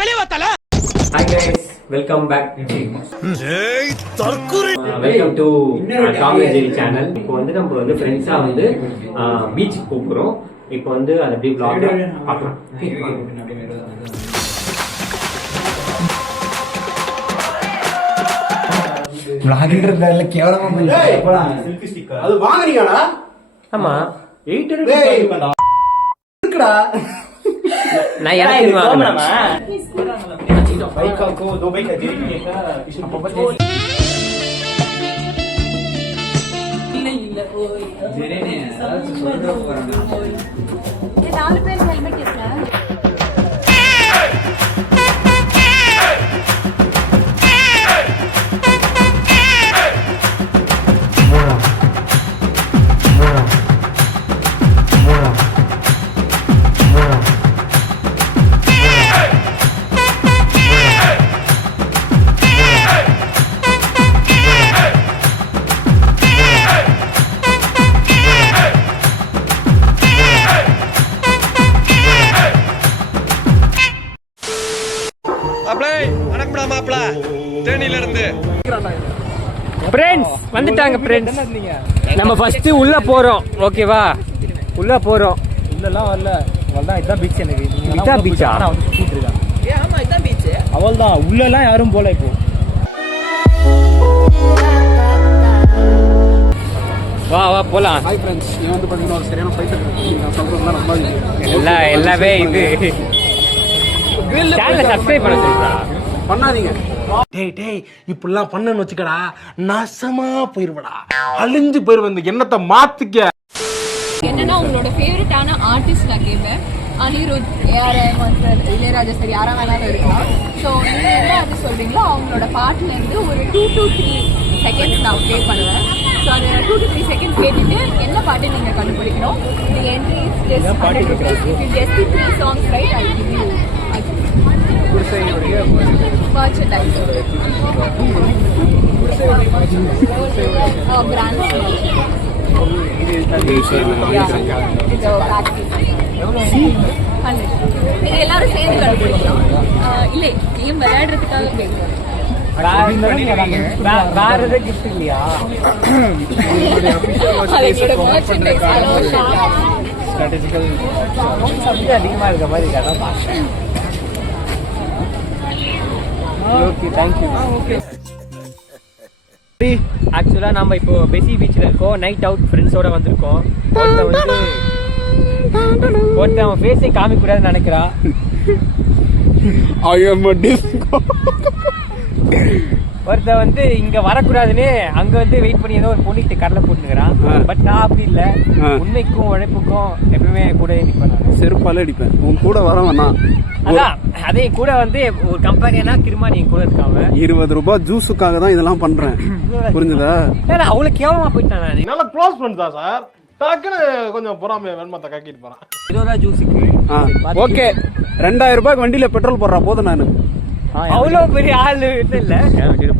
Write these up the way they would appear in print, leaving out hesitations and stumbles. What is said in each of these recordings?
வெளியே வாத்தால. Hi guys, welcome back. Welcome to Tom and Jerry channel. இப்போ வந்து நம்ம வந்து ஃப்ரெண்ட்ஸா வந்து பீச்சுக்கு போறோம். இப்போ வந்து அது அப்படியே vlog பார்க்கலாம். vlogன்றதால கேவலமா போயிடுச்சு. அது வாங்குறீங்கடா? ஆமா 800 இருக்குடா. நான் எனக்கு வாங்குறேன். பைக் को दो बाइक है जेरी का அப்ப பத்தி இல்ல ஓய் जेरीने சொல்ற போறாங்க. ये நாலு பேர் ஹெல்மெட் இருக்கா? ஃப்ரெண்ட்ஸ் வந்துட்டாங்க ஃப்ரெண்ட்ஸ். நம்ம ஃபர்ஸ்ட் உள்ள போறோம். ஓகேவா? உள்ள போறோம். இல்லலாம் வரல. அவள்தான் இதான் பீச் எனக்கு. இதான் பீச்சா? நான் வந்து சுத்திட்டு இருக்கேன். ஆமா இதான் பீச். அவள்தான் உள்ளலாம் யாரும் போல இப்போ. வா வா போலாம். ஹாய் फ्रेंड्स, நீ வந்து பாத்தீங்கன்னா ஒரு சரியான ஃபைட்டர். நான் சொல்றதெல்லாம் நம்பாதீங்க. எல்லாமே இது சேனலை சப்ஸ்கிரைப் பண்ண சொல்றா. பண்ணாதீங்க. டேய் இப்படிலாம் பண்ணன்னு வச்சுக்கடா, நாசமா போயிருவடா, அழிஞ்சு போயிருவ. இந்த எண்ணத்தை மாத்திக்க. என்னன்னா உங்களோட ஃபேவரட்டான ஆர்டிஸ்ட் நான் கேட்பேன். Anirudh, AR Rahman sir, Ilaiyaraaja sir, யாரா வேணாலும் இருக்கலாம். ஸோ நீங்கள் என்ன ஆர்டிஸ்ட் சொல்கிறீங்களோ அவங்களோட பாட்டுலேருந்து ஒரு 2 to 3 செகண்ட்ஸ் நான் ப்ளே பண்ணுவேன். ஸோ அந்த 2 to 3 செகண்ட்ஸ் கேட்டுட்டு என்ன பாட்டு நீங்கள் கண்டுபிடிக்கணும். தி entry is just 100 rupees. If you guess the 3 songs right, I'll give you merchandise. Brand. நீங்க எல்லாரும் சேர்ந்து கண்டுபிடிக்கலாம். இல்லை கேம் விளையாடுறதுக்காக கேட்கலாம். வேற எதாவது கிஃப்ட் இல்லையா? அதிகமா இருக்க மாதிரி இருக்கா? Okay thank you. ஆக்சுவலா நம்ம இப்போ பெசி பீச்ல இருக்கோம். நைட் அவுட் ஃப்ரெண்ட்ஸோட வந்திருக்கோம். ஒருத்தன் அவன் ஃபேஸே காமிக்க கூடாதுன்னு நினைக்கிறா. ஒருத்த வந்து இங்க வரக்கூடாதுன்னு அங்க வந்து வெயிட் பண்ணி ஏதோ ஒரு பொண்ணுகிட்ட கடலை போட்டுக்கிறான். பட் நான் அப்படி இல்ல, உண்மைக்கும் உழைப்புக்கும் எப்பவுமே கூட நிற்பேன். செருப்பால அடிப்பேன். உன் கூட வரவனா? அதான் அதே கூட வந்து ஒரு கம்பெனினா கிருமானி கூட இருக்காங்க. 20 ரூபாய் ஜூஸுக்காக தான் இதெல்லாம் பண்றேன். புரிஞ்சுதா? அவ்வளவு கேவலமா போயிட்டான். நான் நல்ல க்ளோஸ் ஃப்ரெண்ட்ஸ் தான் சார். டக்குன்னு கொஞ்சம் பொறாமைய வெண்மத்தை கக்கிட்டு போறான். 20 ரூபா ஜூஸுக்கு ஓகே. 2000 ரூபாய்க்கு வண்டியில பெட்ரோல் போடுறா போதும். நானு அவ்வளவு பெரிய ஆளு இல்ல.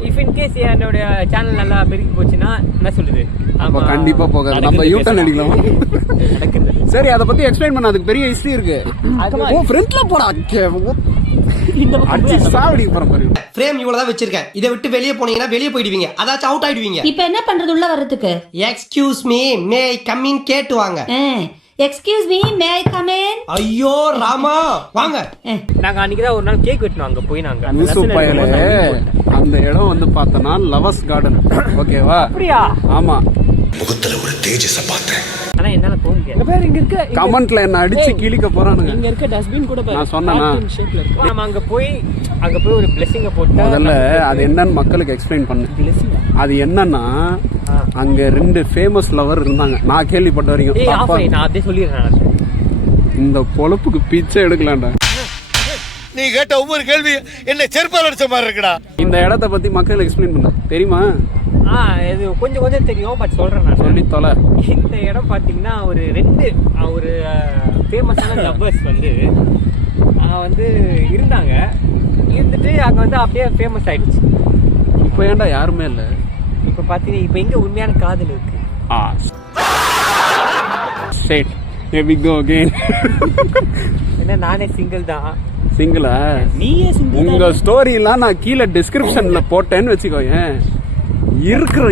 இஃப் இன் கேஸ் என்னோட சேனல் நல்லா பெருகி போச்சுன்னா என்ன சொல்லுது? ஆமா கண்டிப்பா போகாது. நம்ம யூட்டர்ன் அடிக்கலாம். சரி, அத பத்தி எக்ஸ்பிளைன் பண்ண. அதுக்கு பெரிய ஹிஸ்டரி இருக்கு. ஓ ஃப்ரண்ட்ல போடா. அடிச்சு சாவடி போறேன் பாரு. ஃப்ரேம் இவ்வளவுதான் வச்சிருக்கேன். இதை விட்டு வெளியே போனீங்கன்னா வெளியே போயிடுவீங்க. அதாச்சும் அவுட் ஆயிடுவீங்க. இப்போ என்ன பண்றது உள்ள வர்றதுக்கு? Excuse me, May I come in கேட்டு வாங்க. Excuse me, May I come in? ஐயோ ராமா வாங்க. நாங்க அன்னைக்கு தான் ஒரு நாள் கேக் வெட்டணும். அங்க போய் நாங்க அந்த இடம் வந்து பார்த்தனா லவர்ஸ் கார்டன். ஓகேவா? அப்படியா? ஆமா. முகத்துல ஒரு தேஜஸ பார்த்தேன். ஆனா என்னால போக முடியாது. இங்க இருக்க கமெண்ட்ல என்ன அடிச்சு கிழிக்க போறானுங்க. இங்க இருக்க டஸ்ட்பின் கூட பாரு. நான் சொன்னேனா? நாம அங்க போய் ஒரு பிளெஸிங்க போட்டா முதல்ல அது என்னன்னு மக்களுக்கு எக்ஸ்பிளைன் பண்ணு. அது என்னன்னா அங்க 2 ஃபேமஸ் லவர் இருந்தாங்க. நான் கேள்விப்பட்ட வரைக்கும். நான் அதே சொல்லிடுறேன். இந்த பொழப்புக்கு பிச்சை எடுக்கலாம்டா. நீ கேட்ட ஒவ்வொரு கேள்வி என்ன செருப்பால் அடிச்ச மாதிரி இருக்குடா. இந்த இடத்த பத்தி மக்கள் எக்ஸ்பிளைன் பண்ண தெரியுமா? இது கொஞ்சம் தெரியும். பட் சொல்றேன் நான். சொல்லி தொலை. இந்த இடம் பாத்தீங்கன்னா ஒரு 2 ஃபேமஸான லவ்வர்ஸ் வந்து இருந்தாங்க. இருந்துட்டு அங்க வந்து அப்படியே ஃபேமஸ் ஆயிடுச்சு. இப்போ ஏன்டா யாருமே இல்ல? இப்ப பாத்தீங்கன்னா இப்ப எங்க உண்மையான காதல் இருக்கு? Straight. Here we go again. என்ன நானே சிங்கிள் தான். சிங்கிளா? நீயே சிங்கிள் உங்க ஸ்டோரி எல்லாம் நான் கீழே டிஸ்கிரிப்ஷன்ல போட்டேன்னு வச்சுக்கோயேன், இருக்கிற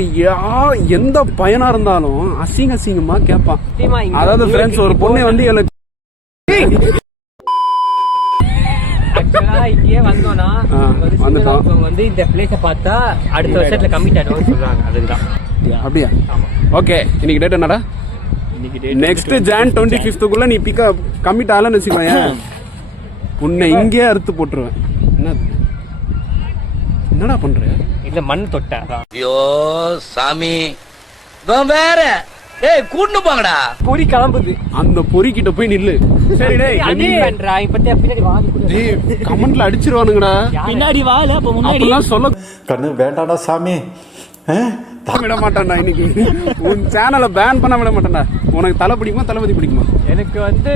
எந்த பையனா இருந்தாலும் அசிங்கமா கேட்பான். சத்தியமா இங்க அதாவது ஃப்ரெண்ட்ஸ், ஒரு பொண்ணு வந்து எனக்கு ஆக்சுவலா இங்கே வந்தோம்னா வந்துட்டோம். வந்து இந்த பிளேஸ பார்த்தா அடுத்த வருஷத்துல கம்மிட் ஆயிடும்னு சொல்றாங்க. அதுதான். அப்படியா? ஓகே, இன்னைக்கு டேட் என்னடா? நெக்ஸ்ட் ஜான் 25th நீ பிக்கப் கமிட் ஆகலன்னு வச்சுக்கோயேன், உன்னை இங்கே அறுத்து போட்டுருவேன். என்னடா பண்ற? இல்ல மண் தொட்டா ஐயோ சாமி வேற ஏய் கூட்டு போங்கடா. பொறி கிளம்புது. அந்த பொறிக்கிட்ட போய் நில்லு. சரி டேய், பண்றா இப்ப பின்னாடி வாங்கி கொடு. டேய் கமெண்ட்ல அடிச்சிருவானுங்கடா. பின்னாடி வால அப்ப முன்னாடி அப்படிலாம் சொல்ல கண்ணு வேண்டாடா சாமி. விட மாட்டேன்டா இன்னைக்கு. உன் சேனலை பேன் பண்ண விட மாட்டேன்டா. உனக்கு தலை பிடிக்குமா தளபதி பிடிக்குமா? எனக்கு வந்து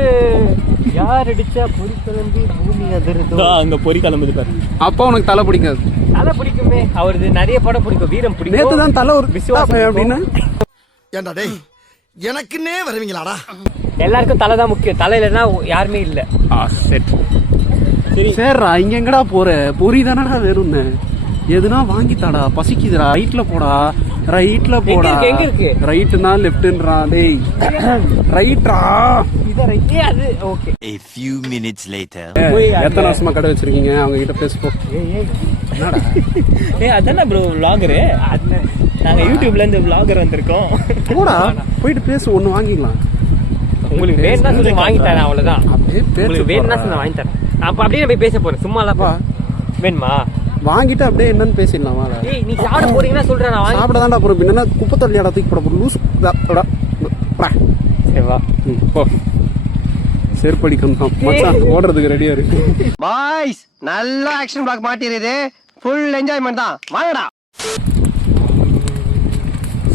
யார் அடிச்சா பொறி கிளம்பி பூமி அதிர்தோ அங்க பொறி கிளம்புது பாரு. அப்போ உனக்கு தலை பிடிக்காது. தலை பிடிக்குமே, அவரது நிறைய படம் பிடிக்கும். வீரம் பிடிக்கும். நேத்து தான் தலை ஒரு விசுவாசம் அப்படின்னு. ஏண்டா டேய் எனக்குன்னே வருவீங்களாடா? எல்லாருக்கும் தலை தான் முக்கியம். தலை இல்லைன்னா யாருமே இல்ல. செட். சரிடா, இங்க எங்கடா போற? பொறி தானடா வேணும்னு. எதுனா வாங்கித்தாடா, பசிக்குதுடா. ரைட்ல போடா, ரைட்ல போடா. எங்க இருக்கு? ரைட்னா லெஃப்ட்ன்றா. டேய் ரைட்ரா. இத ரைட். அது okay. A few minutes later. எத்தனை வருஷமா கடை வச்சிருக்கீங்க? அவங்க கிட்ட பேசுப்போ. என்னடா? ஏய் அதானே ப்ரோ vlogger. நாங்க யூடியூப்ல இருந்து vlogger வந்திருக்கோம். போடா, போயிட்டு பேசு, ஒன்னு வாங்கிக்கலாம். உங்களுக்கு வேணும்னா சொல்லி வாங்கி தரேன், அவ்வளவுதான். அப்படியே பேசு. உங்களுக்கு வேணும்னா சொல்லி வாங்கி தரேன். அப்ப அப்படியே போய் பேச போறேன். சும்மா இல்லப்பா. வேணுமா? வாங்கிட்டு அப்படியே என்னன்னு பேசிடலாம். வாடா. ஏய் நீ சாப்பிட போறீங்கன்னா சொல்றேன், நான் வாங்கி சாப்பிடதான்டா போறோம். என்னன்னா குப்பை தள்ளியாடா தூக்கி போட போறோம். லூஸ். சரி வா. போ. செருப்படி கன்ஃபார்ம். மச்சான் ஓடுறதுக்கு ரெடியா இருக்கு. பாய்ஸ் நல்ல ஆக்ஷன் பிளாக் மாட்டிருது. ஃபுல் என்ஜாய்மெண்ட் தான். வாங்கடா.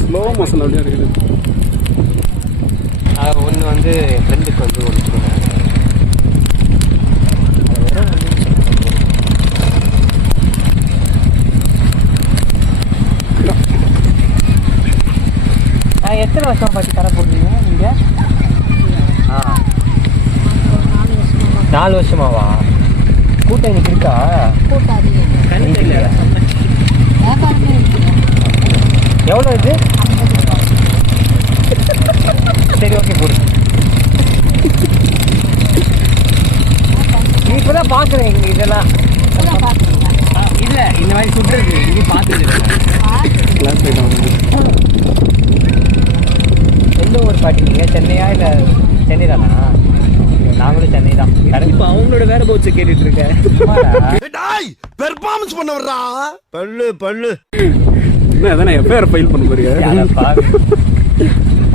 ஸ்லோ மோஷன் அப்படியே இருக்குது. ஒன்று வந்து என் ஃப்ரெண்டுக்கு வந்து ஒன்று சொன்னேன். எத்தனை வருஷம் பாட்டி தர போடுறீங்க நீங்க? 4 வருஷமாவா? கூட்டம் இன்னைக்கு இருக்கா? எவ்வளோ இது? சரி ஓகே போடு. நீ இப்பதான் பாக்குறேன் இதெல்லாம். இல்ல இந்த மாதிரி சுற்றுறது நீ பார்த்தது எந்த ஊர் பாட்டி நீங்க? சென்னையா இல்ல? சென்னை தானா? நாங்களும் சென்னை தான். இப்ப அவங்களோட வேற போச்சு கேட்டுட்டு இருக்கேன். டேய் பெர்ஃபார்மன்ஸ் பண்ண வர்றா. பல்லு என்ன எதனா எஃப்ஐஆர் ஃபைல் பண்ண போறியா?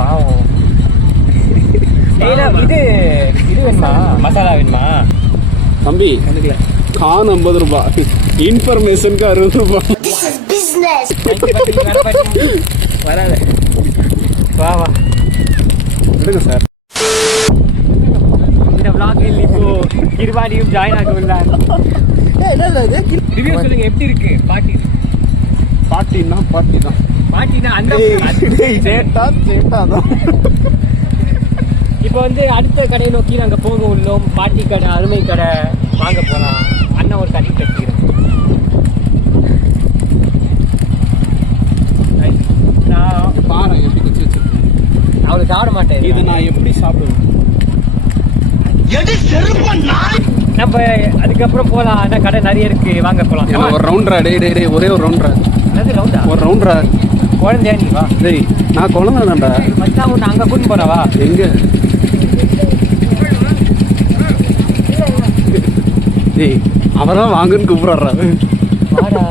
பாவம். இது வேணுமா? மசாலா வேணுமா? தம்பி கான் 50 ரூபாய், இன்ஃபர்மேஷனுக்கு 60 ரூபாய். வராது. வா வா எடுங்க சார். இந்த vlog-இல் இப்போ கிருவானியும் ஜாயின் ஆக உள்ளார். ரிவ்யூ சொல்லுங்க, எப்படி இருக்கு பாட்டி? பாட்டின்னா பாட்டி தான். பாட்டினா அந்த சேட்டா தான். இப்போ வந்து அடுத்த கடையை நோக்கி நாங்க போக உள்ளோம். பாட்டி கடை, அருமை கடை வாங்க போலாம். அண்ணன் ஒரு கட்டி கட்டிக்கிறேன். பாரு எப்படி வச்சு வச்சிருக்கேன். அவளுக்கு சாப்பிட மாட்டேன். இதை நான் எப்படி சாப்பிடுவேன்? நம்ம அதுக்கப்புறம் போலாம். ஆனா கடை நிறைய இருக்கு, வாங்க போலாம். எனக்கு ஒரு ரவுண்டரா? டே ஒரே ஒரு ரவுண்டரா. என்னது ரவுண்டா? ஒரு ரவுண்டரா. குழந்தையா நீ? வா. டேய் நான் குழந்தை தான்டா. மச்சான் உன்னை அங்க கூட்டு போறவா? எங்க? டேய் அவதான் வாங்குன்னு கூப்பிடுறா. வாடா.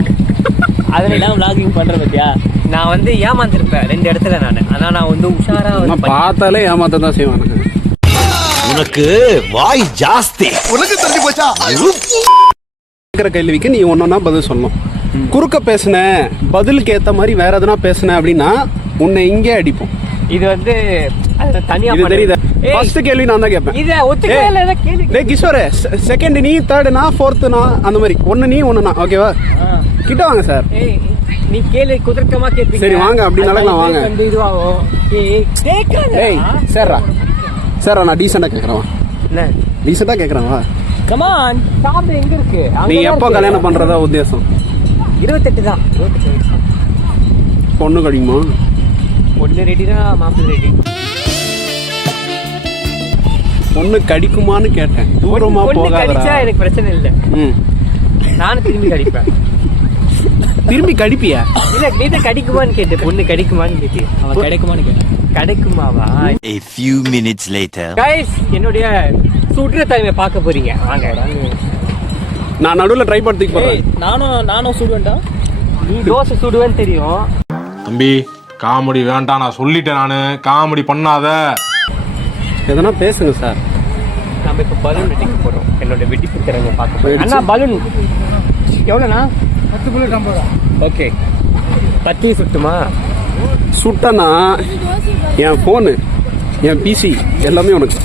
அதெல்லாம் vlogging பண்ற பத்தியா? நான் வந்து ஏமாந்துருப்பேன் 2 இடத்துல நானு. ஆனா நான் வந்து உஷாரா நான் பார்த்தாலே ஏமாத்த தான் செய்வானுங்க. உனக்கு வாய் ஜாஸ்தி. உனக்கு தள்ளி போச்சா? கேட்குற கேள்விக்கு நீ ஒன்னொன்னா பதில் சொல்லணும். குறுக்க பேசுன பதிலுக்கு ஏத்த மாதிரி வேற எதுனா பேசுன அப்படின்னா உன்னை இங்கே அடிப்போம். இது வந்து தனியா இது தெரியுதா? ஃபர்ஸ்ட் கேள்வி நான் தான் கேட்பேன். இத ஒத்துக்கவே இல்ல கேள்வி. டேய் கிஷோரே, செகண்ட் நீ, தேர்ட் நான், ஃபோர்த் நான், அந்த மாதிரி ஒன்னு நீ ஒன்னு நான். ஓகேவா? கிட்ட வாங்க சார். ஏய் நீ கேளு, குதர்க்கமா கேப்பீங்க. சரி வாங்க, அப்படினால நான் வாங்க. வந்து இதுவாகும். ஏய் கேக்காத. ஏய் சேர்ரா நான் டீசெண்டா கேக்குறேன். என்ன ரீசெண்டா கேக்குறான் வா. கமான். சாப்பிட எங்க இருக்கு நீ எப்போ கல்யாணம் பண்றதா உத்தேசம்? 28 தான். 28 வயசு. பொண்ணு கிடைக்குமா? பொண்ணு ரெடினா மாப்பிள்ளை ரெடி. பொண்ணு கடிக்குமான்னு கேட்டேன். தூரமா பொண்ணு கடிச்சா போகாதடா. எனக்கு பிரச்சனை இல்லை. ம். நானும் திரும்பி கடிப்பேன். திரும்பி கடிப்பியா? இல்ல நீ தான் கடிக்குமான்னு கேட்டேன். பொண்ணு கடிக்குமான்னு கேட்டேன். அவன் கிடைக்குமான்னு கேட்டேன். கிடைக்குமாவா? A few minutes later. Guys என்னுடைய சுடுற தலைமை பார்க்க போறீங்க. வாங்க. நான் நடுவுல ட்ரை பண்றதுக்கு ஏய், போறேன். நானும் சுடுவேன்டா. நீ தோசை சுடுவேன்னு தெரியும். தம்பி காமெடி வேண்டாம், நான் சொல்லிட்டேன். நானு காமெடி பண்ணாத. எதனா பேசுங்க சார். நம்ம இப்ப பலூன் வெட்டிக்க போறோம். என்னோட வெடிப்பு திறமை பார்க்க போறோம். அண்ணா பலூன் எவ்வளோண்ணா? 10 புல்லட் 50 ரூபா. ஓகே 10 சுட்டுமா? சுட்டனா என் போனு, என் பிசி எல்லாமே உனக்கு.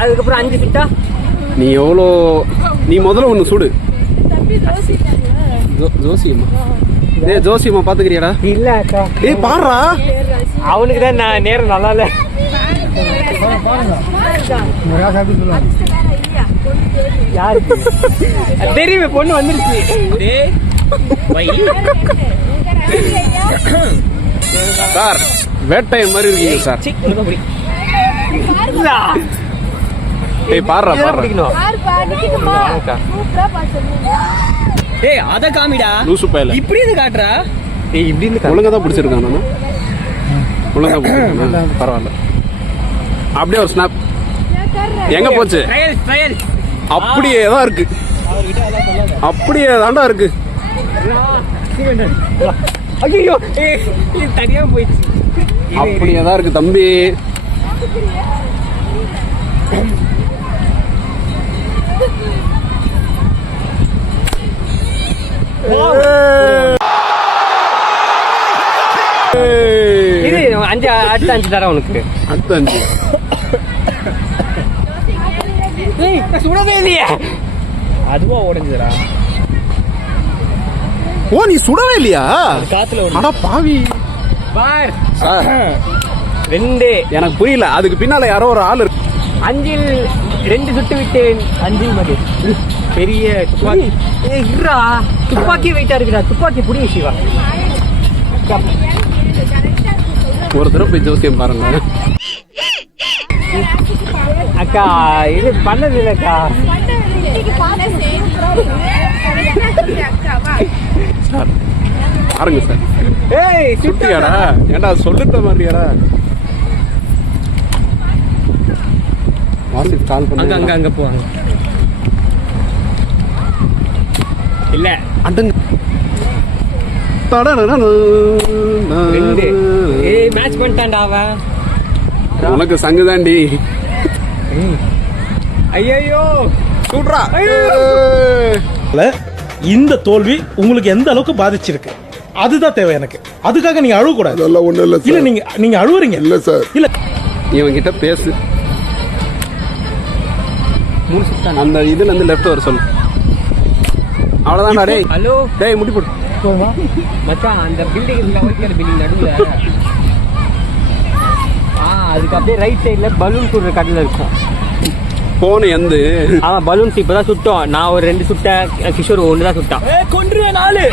அதுக்கப்புறம் 5 சுட்டா நீ எவ்வளோ, நீ முதல்ல ஒன்று சுடு. ஜோசியம்மா, டேய் ஜோசியம்மா பாத்துக்கிறியாடா? இல்ல அக்கா. டேய் பாருடா, அவனுக்கு தான் நான் நேரம் நல்லா இல்ல. யாருக்கு தெரியுமே பொண்ணு வந்துருச்சு. டேய் வை. சார் வேட்டையன் மாதிரி இருக்கீங்க சார். சிக் ஒழுங்கா புடி. டேய் பாருடா பாருடா. பிடிக்கணும். டேய் அத காமிடா. லூசு பயல. இப்படி இது காட்டுறா. ஏய் இப்படின்னு ஒழுங்கா தான் பிடிச்சிருக்கான். நானு ஒழுங்கா பிடிச்சிருக்கானா? பரவாயில்ல. அப்படியே ஒரு ஸ்னாப். எங்க போச்சு? ட்ரையல் அப்படியே தான் இருக்கு. அப்படியே தாண்டா இருக்கு. ஐயோ தனியா போயிடுச்சு. அப்படியே தான் இருக்கு தம்பி. இது 5 அடுத்த 5 தரம் உனக்கு. அடுத்த 5. ஏய் சுடவே இல்லையே. அதுவா உடைஞ்சதுடா. ஓ நீ சுடவே இல்லையா? காத்துல ஒரு அட பாவி. பார் சார் 2. எனக்கு புரியல. அதுக்கு பின்னால யாரோ ஒரு ஆள் இருக்கு. 5இல் 2 சுட்டு விட்டேன். 5இல் மகேஷ் பெரிய துப்பாக்கி. ஏய் இருடா, துப்பாக்கி வெயிட்டா இருக்குடா. துப்பாக்கி புடி சிவா. ஒரு தடவை போய் ஜோசியம் பாருங்க. அக்கா இது பண்ணது இல்லக்கா. சார் பாருங்க சார். ஏய் சுட்டியாடா? ஏண்டா சொல்லிட்ட மாதிரியாடா? வாசிப் கால் அங்க பண்ணி அங்க அங்க போவாங்க. இல்ல அடங்க. 2. ஏய் மேட்ச் பண்ணிட்டான்டா அவன். உனக்கு சங்குதாண்டி. ஐயோ சுட்றா. இந்த தோல்வி உங்களுக்கு எந்த அளவுக்கு பாதிச்சிருக்கு அதுதான் தேவை எனக்கு. அதுக்காக நீங்க அழுவ கூடாது. இல்ல நீங்க அழுவுறீங்க. இல்ல சார். இல்ல இவன் கிட்ட பேசு. அந்த இதுல இருந்து லெஃப்ட் வர சொல்லு. அவ்வளவுதான்டா. டேய் ஹலோ டேய் முடி போடு மச்சான். அந்த பில்டிங் இருக்குல்ல, ஒயிட் கலர் பில்டிங் நடுவுல. அதுக்கு அப்படியே ரைட் சைடுல பலூன் சுடுற கடல இருக்கும். போன எந்த பலூன்ஸ் இப்பதான் சுட்டோம். நான் ஒரு 2 சுட்டேன். கிஷோர் 1 தான் சுட்டான். கொன்றுவேன் 4.